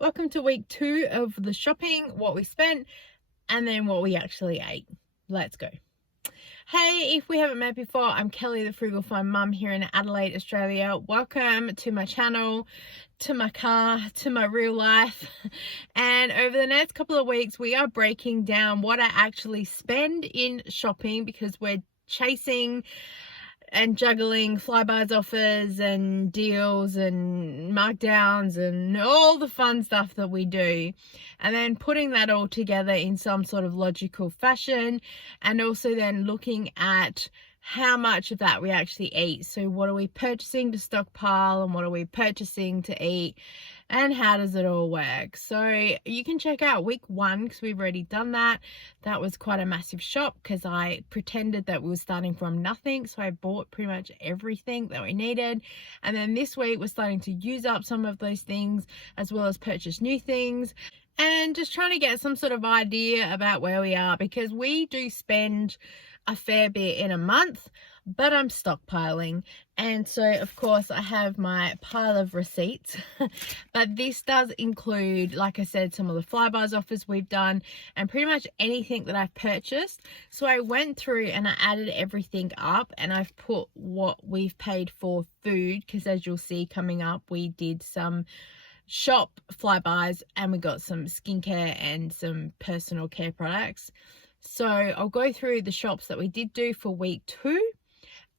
Welcome to week 2 of the shopping, what we spent, and then what we actually ate. Let's go. Hey, if we haven't met before, I'm Kelly, the Frugal Fun Mum here in Adelaide, Australia. Welcome to my channel, to my car, to my real life. And over the next couple of weeks, we are breaking down what I actually spend in shopping because we're chasing and juggling Flybuys offers and deals and markdowns and all the fun stuff that we do, and then putting that all together in some sort of logical fashion, and also then looking at how much of that we actually eat. So what are we purchasing to stockpile and what are we purchasing to eat, and how does it all work? So you can check out week 1 because we've already done that. That was quite a massive shop because I pretended that we were starting from nothing, so I bought pretty much everything that we needed. And then this week we're starting to use up some of those things as well as purchase new things, and just trying to get some sort of idea about where we are, because we do spend a fair bit in a month, but I'm stockpiling. And so of course I have my pile of receipts but this does include, like I said, some of the Flybuys offers we've done and pretty much anything that I've purchased. So I went through and I added everything up, and I've put what we've paid for food, because as you'll see coming up, we did some shop Flybuys and we got some skincare and some personal care products. So I'll go through the shops that we did do for week 2,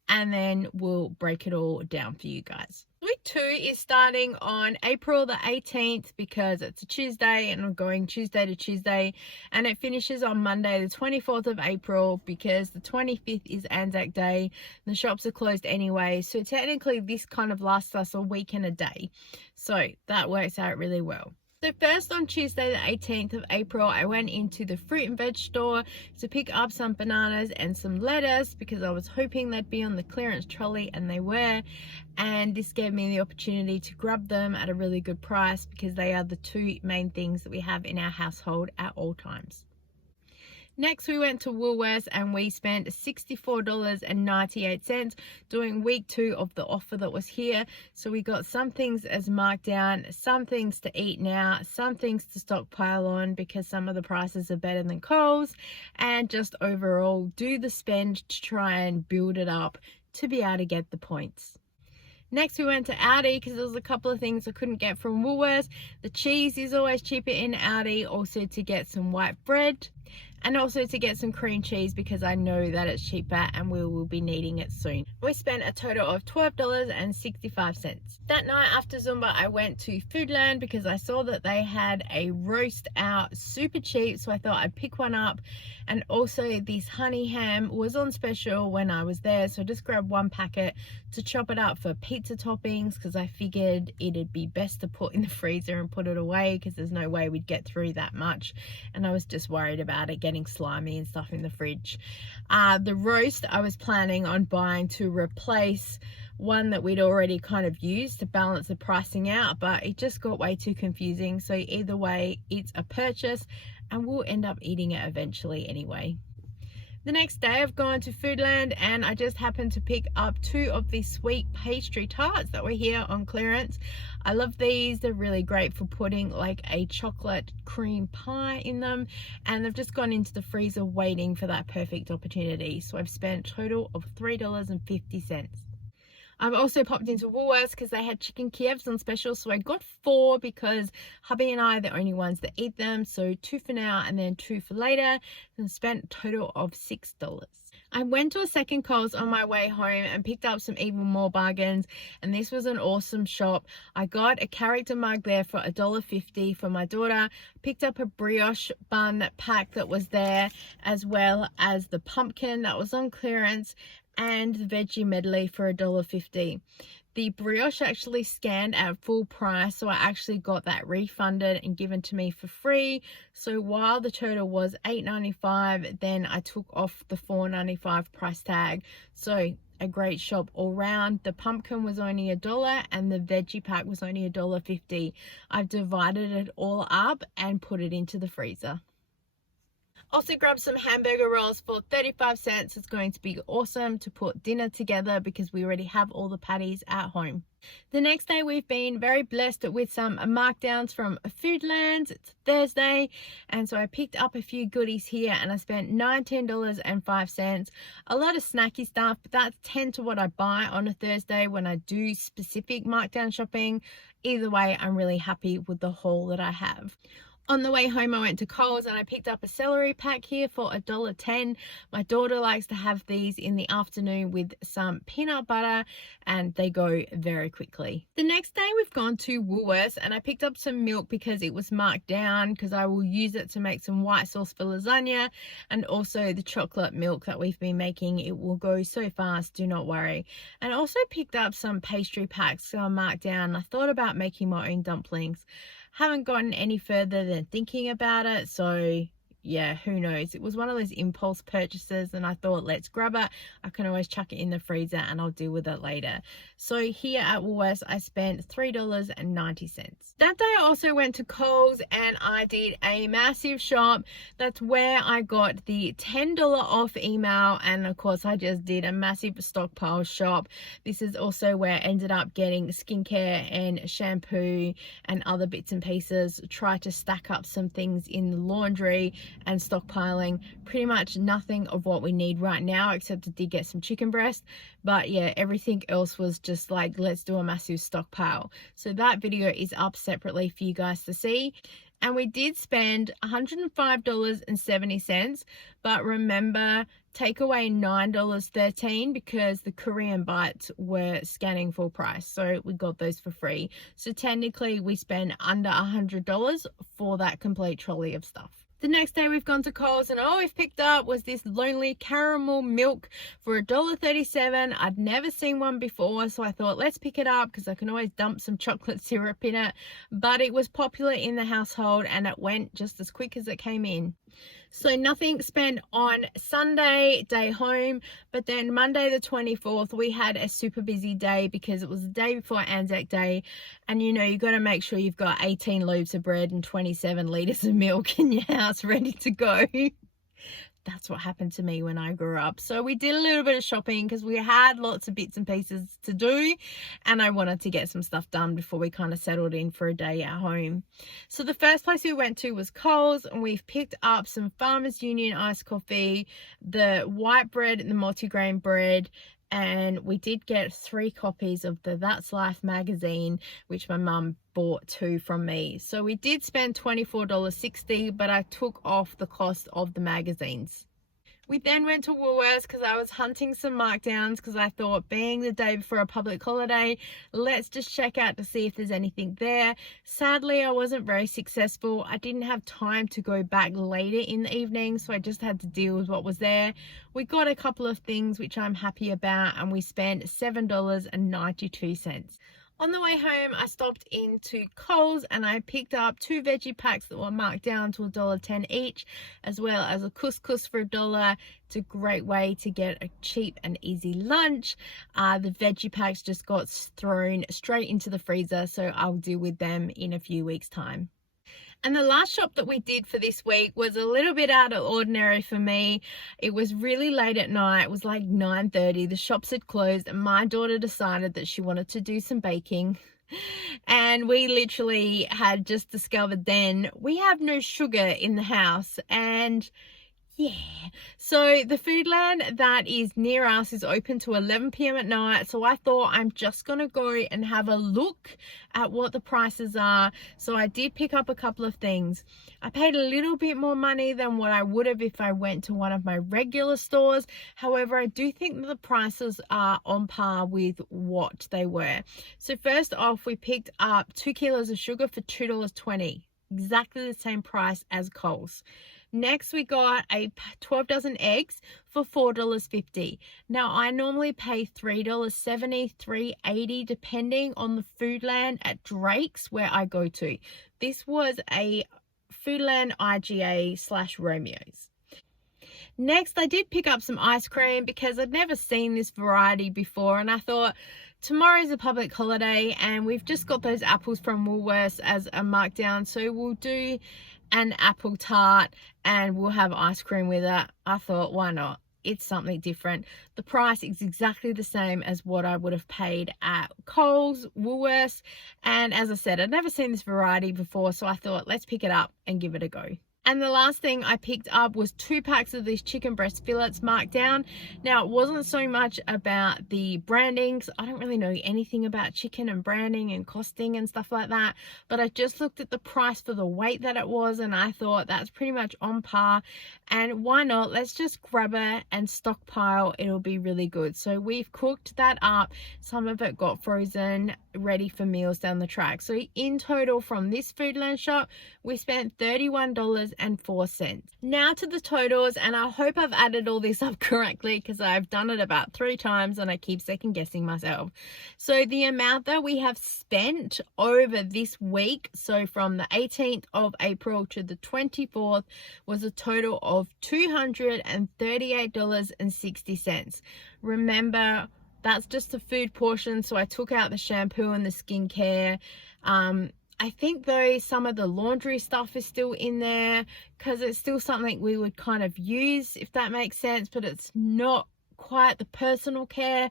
and then we'll break it all down for you guys. Week 2 is starting on April the 18th because it's a Tuesday and I'm going Tuesday to Tuesday, and it finishes on Monday the 24th of April because the 25th is Anzac Day. The shops are closed anyway, so technically this kind of lasts us a week and a day, so that works out really well. So first, on Tuesday the 18th of April, I went into the fruit and veg store to pick up some bananas and some lettuce because I was hoping they'd be on the clearance trolley, and they were. And this gave me the opportunity to grab them at a really good price because they are the 2 main things that we have in our household at all times. Next, we went to Woolworths and we spent $64.98 doing week 2 of the offer that was here. So we got some things as markdown, some things to eat now, some things to stockpile on because some of the prices are better than Coles, and just overall do the spend to try and build it up to be able to get the points. Next, we went to Aldi because there was a couple of things I couldn't get from Woolworths. The cheese is always cheaper in Aldi, also to get some white bread, and also to get some cream cheese because I know that it's cheaper and we will be needing it soon. We spent a total of $12.65. That night after Zumba, I went to Foodland because I saw that they had a roast out super cheap, so I thought I'd pick one up. And also this honey ham was on special when I was there, so I just grabbed 1 packet to chop it up for pizza toppings because I figured it'd be best to put in the freezer and put it away because there's no way we'd get through that much, and I was just worried about it getting slimy and stuff in the fridge. The roast I was planning on buying to replace one that we'd already kind of used to balance the pricing out, but it just got way too confusing. So either way, it's a purchase and we'll end up eating it eventually anyway. The next day I've gone to Foodland and I just happened to pick up 2 of these sweet pastry tarts that were here on clearance. I love these. They're really great for putting like a chocolate cream pie in them, and they've just gone into the freezer waiting for that perfect opportunity. So I've spent a total of $3.50. I've also popped into Woolworths because they had chicken Kievs on special, so I got 4 because hubby and I are the only ones that eat them. So 2 for now and then 2 for later, and spent a total of $6. I went to a second Coles on my way home and picked up some even more bargains, and this was an awesome shop. I got a character mug there for $1.50 for my daughter, picked up a brioche bun pack that was there, as well as the pumpkin that was on clearance, and the veggie medley for $1.50. The brioche actually scanned at full price, so I actually got that refunded and given to me for free. So while the total was $8.95, then I took off the $4.95 price tag. So a great shop all round. The pumpkin was only $1 and the veggie pack was only $1.50. I've divided it all up and put it into the freezer. Also grabbed some hamburger rolls for 35 cents. It's going to be awesome to put dinner together because we already have all the patties at home. The next day we've been very blessed with some markdowns from Foodlands. It's Thursday, and so I picked up a few goodies here and I spent $19.05. A lot of snacky stuff, but that's 10 to what I buy on a Thursday when I do specific markdown shopping. Either way, I'm really happy with the haul that I have. On the way home, I went to Coles and I picked up a celery pack here for $1.10. My daughter likes to have these in the afternoon with some peanut butter, and they go very quickly. The next day we've gone to Woolworths and I picked up some milk because it was marked down, because I will use it to make some white sauce for lasagna, and also the chocolate milk that we've been making. It will go so fast, do not worry. And I also picked up some pastry packs that are marked down. I thought about making my own dumplings. Haven't gotten any further than thinking about it, so yeah, who knows. It was one of those impulse purchases and I thought, let's grab it. I can always chuck it in the freezer and I'll deal with it later. So here at Woolworths I spent $3.90. That day I also went to Coles and I did a massive shop. That's where I got the $10 off email, and of course I just did a massive stockpile shop. This is also where I ended up getting skincare and shampoo and other bits and pieces. Try to stack up some things in the laundry and stockpiling. Pretty much nothing of what we need right now, except I did get some chicken breast, but yeah, everything else was just like, let's do a massive stockpile. So that video is up separately for you guys to see. And we did spend $105.70, but remember, take away $9.13 because the Korean bites were scanning full price, so we got those for free. So technically we spent under $100 for that complete trolley of stuff. The next day we've gone to Coles and all we've picked up was this Lonely Caramel Milk for $1.37. I'd never seen one before, so I thought let's pick it up because I can always dump some chocolate syrup in it. But it was popular in the household and it went just as quick as it came in. So nothing spent on Sunday, day home, but then Monday the 24th we had a super busy day because it was the day before Anzac Day, and you know you got to make sure you've got 18 loaves of bread and 27 litres of milk in your house ready to go. That's what happened to me when I grew up. So we did a little bit of shopping because we had lots of bits and pieces to do and I wanted to get some stuff done before we kind of settled in for a day at home. So the first place we went to was Coles, and we've picked up some Farmers Union iced coffee, the white bread and the multigrain bread, and we did get 3 copies of the That's Life magazine, which my mum bought 2 from me. So we did spend $24.60, but I took off the cost of the magazines. We then went to Woolworths because I was hunting some markdowns because I thought, being the day before a public holiday, let's just check out to see if there's anything there. Sadly, I wasn't very successful. I didn't have time to go back later in the evening, so I just had to deal with what was there. We got a couple of things which I'm happy about, and we spent $7.92. On the way home, I stopped into Coles and I picked up 2 veggie packs that were marked down to $1.10 each, as well as a couscous for $1. It's a great way to get a cheap and easy lunch. The veggie packs just got thrown straight into the freezer, so I'll deal with them in a few weeks' time. And the last shop that we did for this week was a little bit out of ordinary for me. It was really late at night. It was like 9:30. The shops had closed and my daughter decided that she wanted to do some baking. And we literally had just discovered then we have no sugar in the house, and yeah, so the Foodland that is near us is open to 11 p.m. at night, so I thought I'm just gonna go and have a look at what the prices are. So I did pick up a couple of things. I paid a little bit more money than what I would have if I went to one of my regular stores. However, I do think that the prices are on par with what they were. So first off, we picked up 2 kilos of sugar for $2.20, exactly the same price as Coles. Next, we got a 12 dozen eggs for $4.50. Now, I normally pay $3.70, $3.80, depending on the Foodland at Drake's where I go to. This was a Foodland IGA / Romeo's. Next, I did pick up some ice cream because I'd never seen this variety before, and I thought, tomorrow's a public holiday and we've just got those apples from Woolworths as a markdown, so we'll do an apple tart, and we'll have ice cream with it. I thought, why not? It's something different. The price is exactly the same as what I would have paid at Coles, Woolworths, and as I said, I'd never seen this variety before, so I thought, let's pick it up and give it a go. And the last thing I picked up was 2 packs of these chicken breast fillets marked down. Now, it wasn't so much about the branding, because I don't really know anything about chicken and branding and costing and stuff like that. But I just looked at the price for the weight that it was, and I thought that's pretty much on par. And why not? Let's just grab it and stockpile. It'll be really good. So we've cooked that up. Some of it got frozen, ready for meals down the track. So in total from this Foodland shop, we spent $31.04. Now to the totals, and I hope I've added all this up correctly because I've done it about 3 times and I keep second guessing myself. So the amount that we have spent over this week, so from the 18th of April to the 24th, was a total of $238.60. Remember, that's just the food portion, so I took out the shampoo and the skincare. I think though some of the laundry stuff is still in there because it's still something we would kind of use, if that makes sense, but it's not quite the personal care.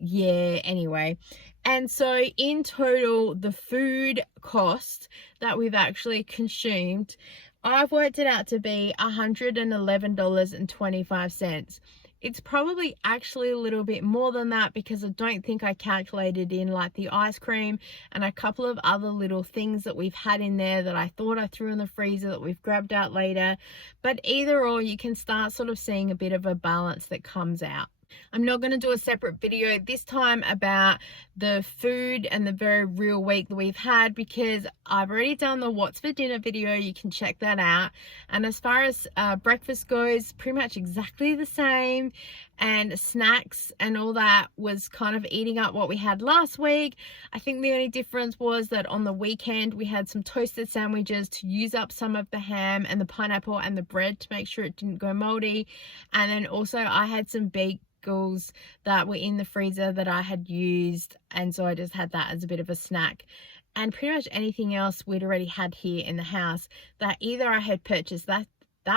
Yeah, anyway. And so in total, the food cost that we've actually consumed, I've worked it out to be $111.25. It's probably actually a little bit more than that because I don't think I calculated in like the ice cream and a couple of other little things that we've had in there that I thought I threw in the freezer that we've grabbed out later. But either or, you can start sort of seeing a bit of a balance that comes out. I'm not going to do a separate video this time about the food and the very real week that we've had because I've already done the what's for dinner video. You can check that out. And as far as breakfast goes, pretty much exactly the same, and snacks and all that was kind of eating up what we had last week. I think the only difference was that on the weekend we had some toasted sandwiches to use up some of the ham and the pineapple and the bread to make sure it didn't go moldy. And then also I had some baked that were in the freezer that I had used, and so I just had that as a bit of a snack. And pretty much anything else we'd already had here in the house that either I had purchased that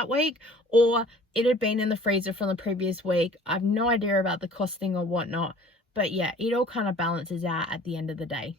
week or it had been in the freezer from the previous week. I have no idea about the costing or whatnot, but yeah, it all kind of balances out at the end of the day.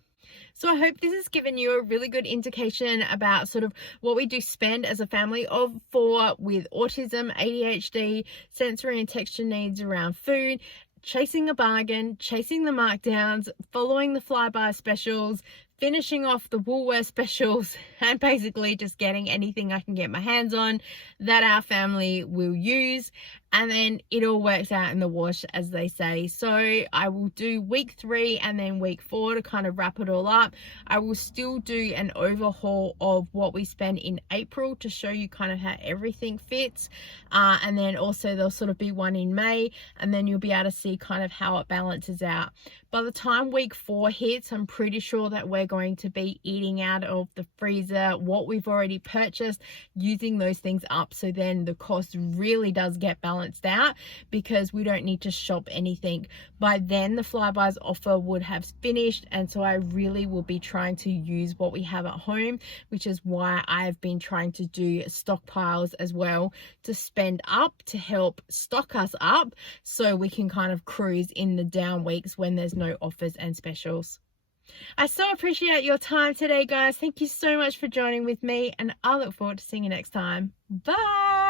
So I hope this has given you a really good indication about sort of what we do spend as a family of 4 with autism, ADHD, sensory and texture needs around food, chasing a bargain, chasing the markdowns, following the flyby specials, finishing off the Woolworths specials, and basically just getting anything I can get my hands on that our family will use. And then it all works out in the wash, as they say. So I will do week 3 and then week 4 to kind of wrap it all up. I will still do an overhaul of what we spend in April to show you kind of how everything fits. And then also there'll sort of be one in May, and then you'll be able to see kind of how it balances out. By the time week 4 hits, I'm pretty sure that we're going to be eating out of the freezer what we've already purchased, using those things up. So then the cost really does get balanced out because we don't need to shop anything. By then the Flybuys offer would have finished, and so I really will be trying to use what we have at home, which is why I've been trying to do stockpiles as well to spend up to help stock us up so we can kind of cruise in the down weeks when there's no offers and specials. I so appreciate your time today, guys. Thank you so much for joining with me, and I look forward to seeing you next time. Bye.